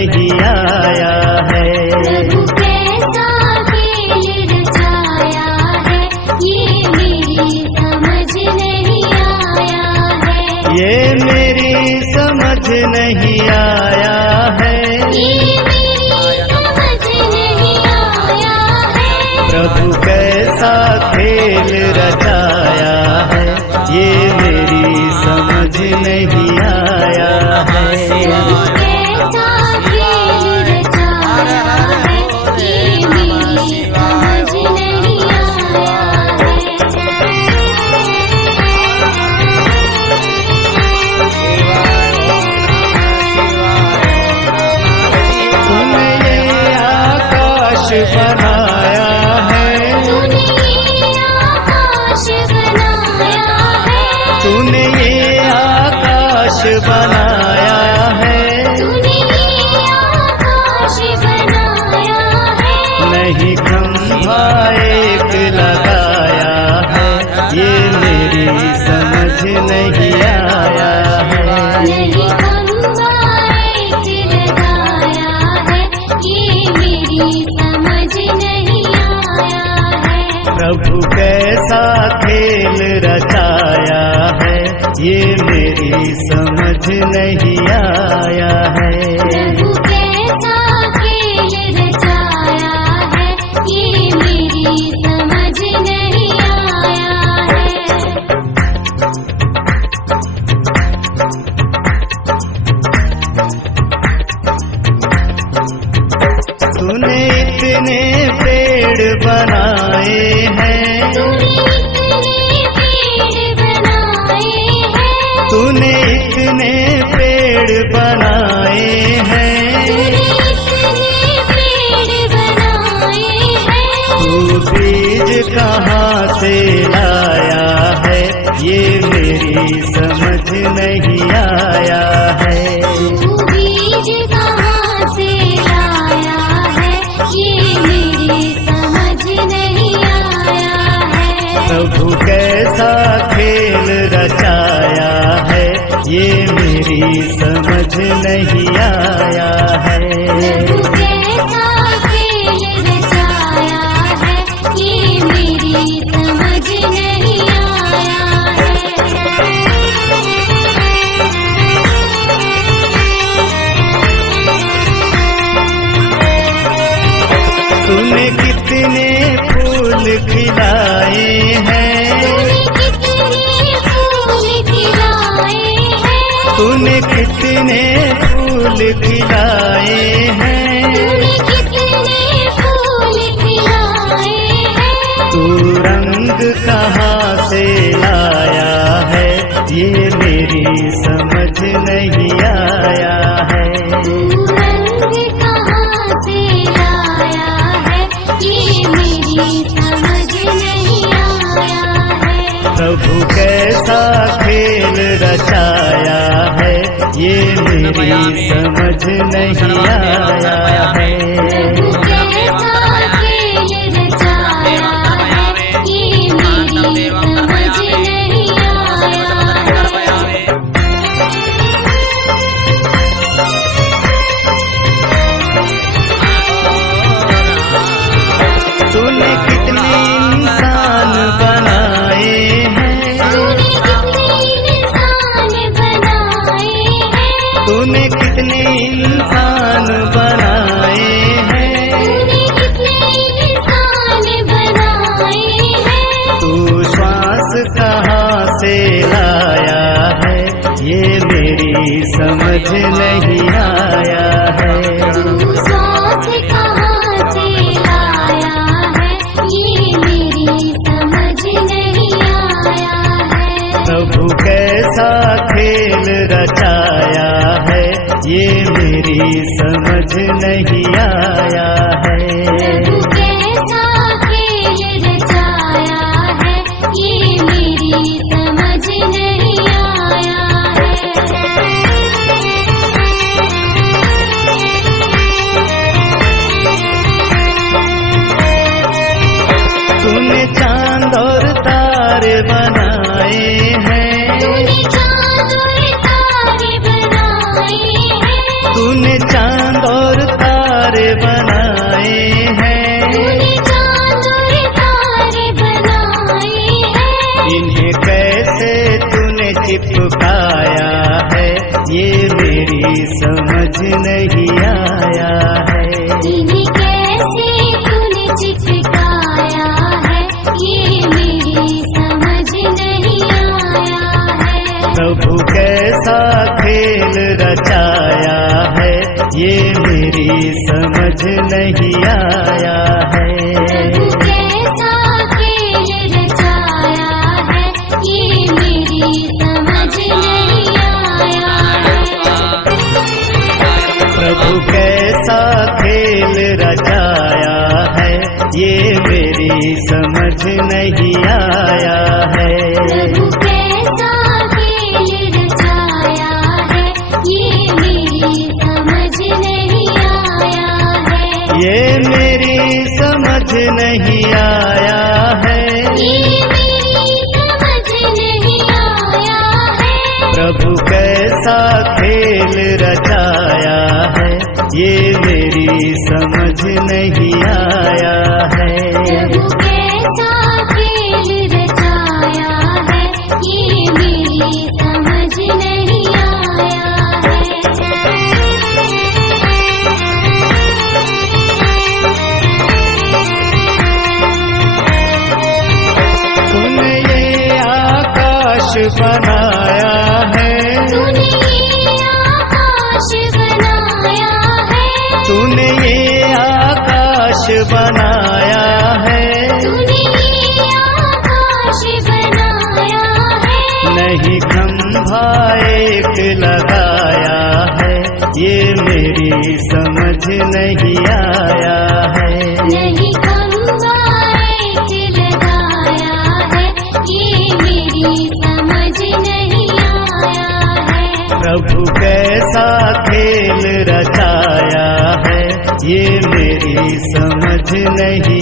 नहीं आया है। प्रभु कैसा खेल रचाया है, ये मेरी समझ नहीं आया है। ये मेरी समझ नहीं आया है। ये मेरी समझ नहीं आया है। प्रभु कैसा खेल रचाया है, ये मेरी समझ नहीं आया है। प्रभु कैसा खेल रचाया है, ये मेरी समझ नहीं आया तूने ये आकाश बनाया है। तूने ये आकाश बनाया है। तूने ये आकाश बनाया है। तूने ये आकाश बनाया है। नहीं खंभा एक लगाया है, ये मेरी समझ नहीं आया है। नहीं खंभा एक लगाया है, ये मेरी समझ नहीं आया है। प्रभु कैसा खेल रचाया है, ये मेरी समझ नहीं आया है। प्रभु कैसा खेल रचाया है, ये मेरी समझ नहीं आया है। तूने इतने पेड़ बनाए हैं। तूने इतने पेड़ बनाए हैं। तूने इतने पेड़ बनाए हैं। तू बीज कहाँ से लाया है, ये मेरी समझ नहीं आया है। तू बीज कहाँ से लाया है, ये मेरी समझ नहीं आया है। प्रभु कैसा खेल रचाया है, ये मेरी समझ नहीं आया है। प्रभु कैसा खेल रचाया है, ये मेरी समझ नहीं आया है। तूने कितने फूल खिलाए हैं। तूने कितने फूल खिलाए हैं। तूने कितने फूल खिलाए हैं। तू रंग कहाँ से लाया है, ये मेरी समझ नहीं आया है। तू रंग कहाँ से लाया है, ये मेरी समझ नहीं आया है। प्रभु कैसा खेल रचाया है, ये मेरी समझ नहीं आया है। प्रभु कैसा खेल रचाया है, ये मेरी समझ नहीं आया है। तूने कितने इंसान बनाए हैं। तूने कितने इंसान बनाए हैं। तूने कितने इंसान बनाए हैं। तू श्वास कहाँ से लाया है, ये मेरी समझ नहीं आया है। तू श्वास कहाँ से लाया है, ये मेरी समझ नहीं आया है। प्रभु कैसा खेल रचाया है, ये मेरी समझ नहीं आया है। प्रभु कैसा खेल रचाया है, ये मेरी समझ नहीं आया है। तूने चांद और तारे बनाए हैं। तूने चांद और तारे बनाए हैं। तूने चांद आया है। इन्हें कैसे तूने चिपकाया है, ये मेरी समझ नहीं आया है। प्रभु कैसा खेल रचाया है, ये मेरी समझ नहीं आया है। प्रभु कैसा खेल रचाया है, ये मेरी समझ नहीं आया है। प्रभु कैसा खेल रचाया है, ये मेरी समझ नहीं आया है। प्रभु कैसा खेल रचाया है, ये मेरी समझ नहीं आया है। ये मेरी समझ नहीं आया है। ये मेरी समझ नहीं आया है। प्रभु कैसा खेल रचाया है, ये मेरी समझ नहीं आया है। प्रभु कैसा खेल रचाया है, ये मेरी समझ नहीं आया है। तूने ये आकाश बनाया है। तूने ये आकाश बनाया है। तूने ये आकाश बनाया है। तूने ये आकाश बनाया है। नहीं खंभा एक लगाया है, ये मेरी समझ नहीं आया है। नहीं खंभा एक लगाया है, ये मेरी समझ नहीं आया है। प्रभु कैसा खेल रचाया है, ये मेरी समझ नहीं